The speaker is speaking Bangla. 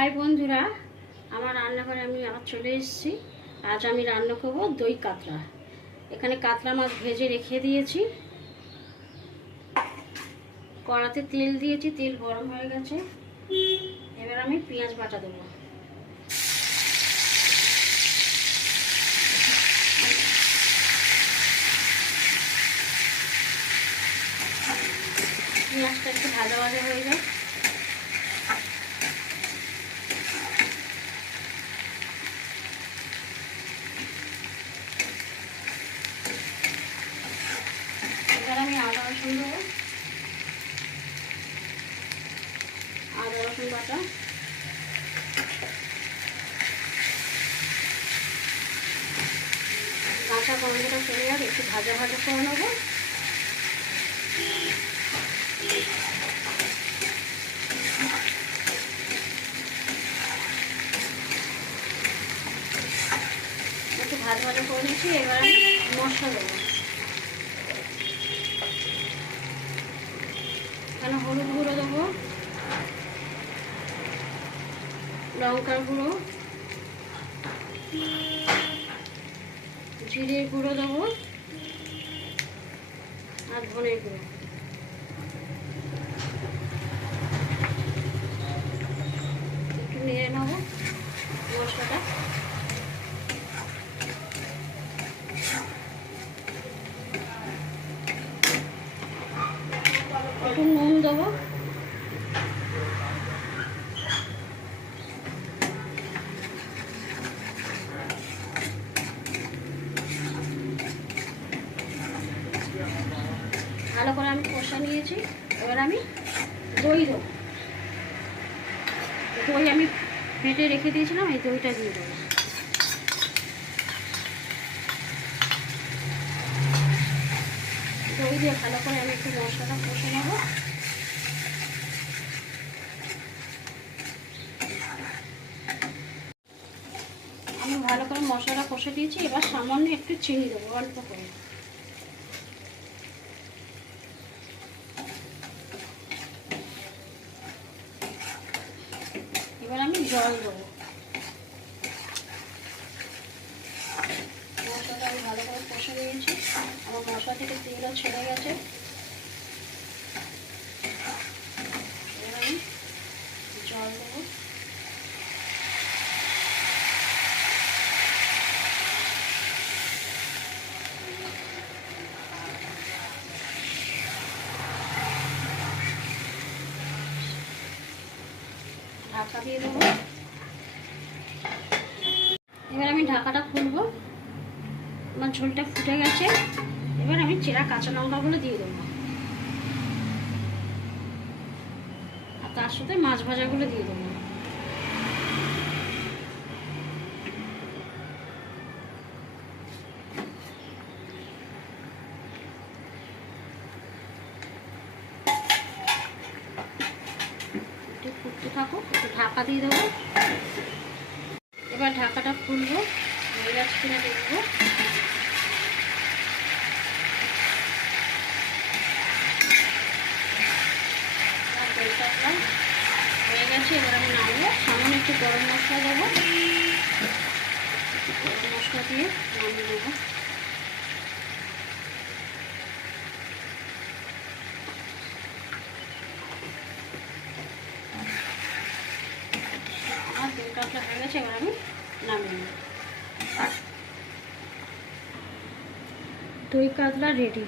হাই বন্ধুরা, আমার রান্নাঘরে আমি আবার চলে এসেছি। আজ আমি রান্না করব দই কাতলা। এখানে কাতলা মাছ ভেজে রেখে দিয়েছি। কড়াতে তেল দিয়েছি, তেল গরম হয়ে গেছে। এবার আমি পেঁয়াজ বাটা দেবো। পেঁয়াজটা একটু ভাজা ভাজা হয়ে যায়। এবার আমি আদা রসুন দেবো, আদা রসুন বাটা। কাঁচা গন্ধটা চলে যাবে, একটু ভাজা ভাজা করে নেবো। একটু ভাজা ভাজা করে নিচ্ছি। এবার আমি মশলা দেবো। এখানে হলুদ গুঁড়ো দেবো, লঙ্কার গুঁড়ো, জিরের গুঁড়ো দেবো আর ধনের গুঁড়ো। একটু নেড়ে নেবো মশলাটা। একটু নুন দেবো। ভালো করে আমি কষা নিয়েছি। এবার আমি দই দেবো। দই আমি ফেটে রেখে দিয়েছিলাম, এই দইটা দিয়ে দেবো। দই দিয়ে ভালো করে আমি একটু মশলাটা কষে নেব। আমি ভালো করে মশলাটা কষে দিয়েছি। এবার সামান্য একটু চিনি দেবো, অল্প করে। এবার আমি জল দেবো। মশলাটা আমি ভালো করে কষে নিয়েছি। আমার মশলা থেকে তেলও ছেড়ে গেছে। এবার আমি জল দেবো। ঢাকা দিয়ে দেবো। এবার আমি ঢাকাটা খুলবো। আমার ঝোলটা ফুটে গেছে। এবার আমি চেরা কাঁচা লঙ্কাগুলো দিয়ে দেবো, আর তার সাথে মাছ ভাজাগুলো দিয়ে দেবো। একটু ফুটতে থাকুক, একটু ঢাকা দিয়ে দেবো। এবার ঢাকাটা খুলবো, হয়ে গেছে কিনা দেখবো। হয়ে গেছে। এবার আমি নামবো। সামান্য একটু গরম মশলা দেবো। গরম মশলা দিয়ে নামিয়ে দেবো। আমার দই কাতলা হয়ে গেছে। এবার আমি নামিয়ে নেব। দই কাতলা রেডি।